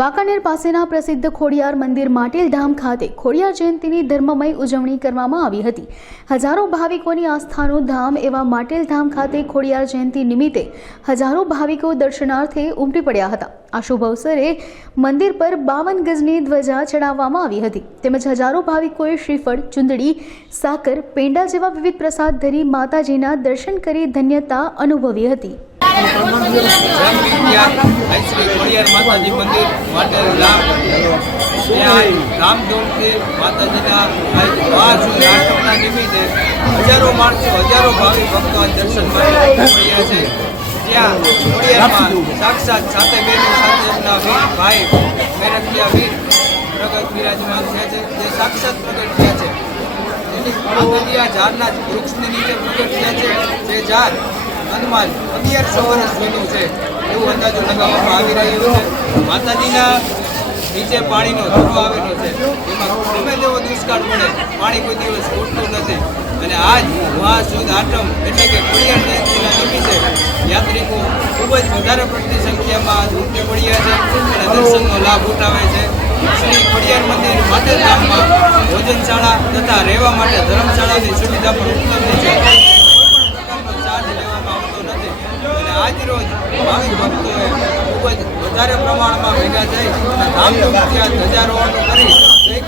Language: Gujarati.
વાંકાનેર પાસેના પ્રસિદ્ધ ખોડિયાર મંદિર માટેલધામ ખાતે ખોડિયાર જયંતીની ધર્મમય ઉજવણી કરવામાં આવી હતી। હજારો ભાવિકોની આસ્થાનું ધામ એવા માટેલધામ ખાતે ખોડિયાર જયંતી નિમિત્તે હજારો ભાવિકો દર્શનાર્થે ઉમટી પડ્યા હતા। આ શુભ અવસરે મંદિર પર 52 ગજની ધ્વજા ચડાવવામાં આવી હતી તેમજ હજારો ભાવિકોએ શ્રીફળ, ચુંદડી, સાકર, પેંડા જેવા વિવિધ પ્રસાદ ધરી માતાજીના દર્શન કરી ધન્યતા અનુભવી હતી। श्री खोडियार माताजी मंदिर माटेलधाम धामधूमथी माताजीना आश्रमना निमित्ते हजारों माणसों हजारों भावी भक्तों दर्शन माटे छे। ज्यां खोडियारमां साक्षात साते बेनो साथे वीर भाई मेरठिया वीर प्रगट विराजमान थया छे। जे साक्षात प्रगट थया छे माताजी आ झाड़ना वृक्षनी नीचे प्रगट थया छे। जे झाड़ अनुमान 1100 वर्ष जूનું છે એવું અંદાજો લગાવવામાં આવી રહ્યો છે। માતાજીના નીચે પાણીનો ધરો આવેલો છે, એમાં ગમે તેવો દુષ્કાળ પડે પાણી કોઈ દિવસ ખૂટતું નથી। અને આજ મહાસુદ આઠમ એટલે કે ખોડિયાર જયંતિના નિમિત્તે યાત્રિકો ખૂબ જ વધારે પડતી સંખ્યામાં ઉમટી પડ્યા છે અને દર્શનનો લાભ ઉઠાવે છે। શ્રી ખોડિયાર મંદિર માટેલધામમાં ભોજનશાળા તથા રહેવા માટે ધર્મશાળાની સુવિધા પણ ઉપલબ્ધ છે। आज रोज भाविक भक्तों खूब વધારે પ્રમાણમાં ભેગા થઈ ધામધૂમથી ધ્વજારોહણ કરી જય